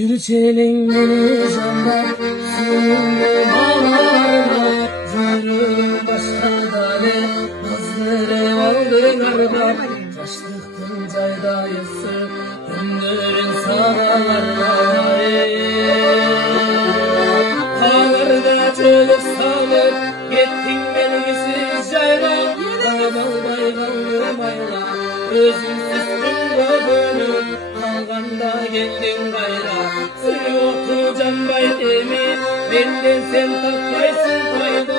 Bir çelenk beni canlar, suyumlu bağlarla, Zırhım başka dare, nazları aldılar bak. Taşlıktın caydayısı, ömrün sağlarla. Dağlarda çoluk sağlık, gittin belgisiz cayla, Dağmal baygallı mayla, özümsüz kundadını, kalganda geldin gayra. Suyu can baydemi, benden sen tatlaysın fayda.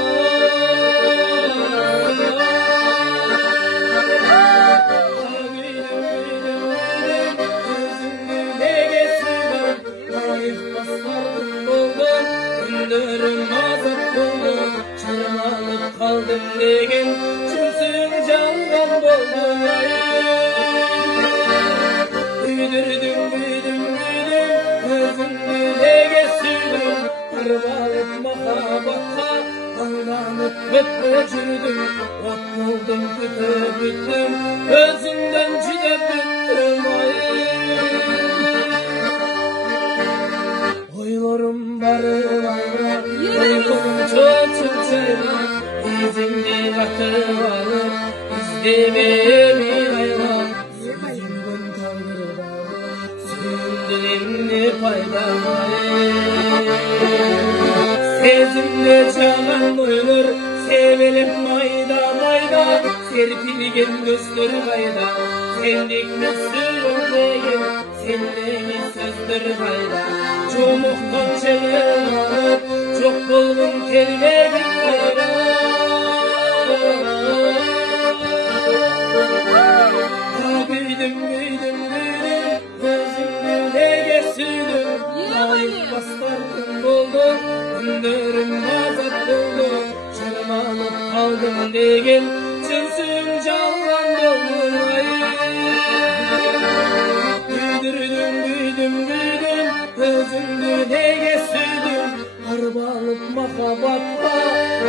Günlerim azap oldu, çırmalıp kaldım degen, çümsün candan doldum. Büyüdüm, özümü nege sürdüm, kırbalıp mahabata, anlanıp öpücürdüm, ot buldum, tütüp bittim, özümden çidep bittim. Oylarım barı var, oylarım çok çayla, izimli katı alır, izlemeye ayla, sözümden kaldırır ağır, sürümdüğümle fayda var. Sezimle çağan oylar, sevelim mayda mayda, serpilgen gözler gayda, sendik mesleğim değil, sendeğin sözdür gayda. Çomuktan çevirip, çok bulgun terledim gayra. Büyüdüm, gözümü nege sürdüm, layık bastırdım buldum, günlerim azap buldu, çırmalıp kaldım degen, çımsın candan doldum. Büyüdüm, özümdü nege sürdüm, harbalıp mahabatta,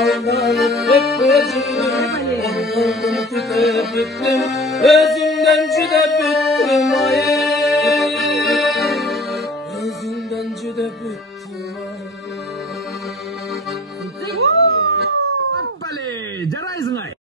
anlanıp öpücürdüm, oldum tütüp bittim, özümden cüdep bittim. Özümden cüdep bittim.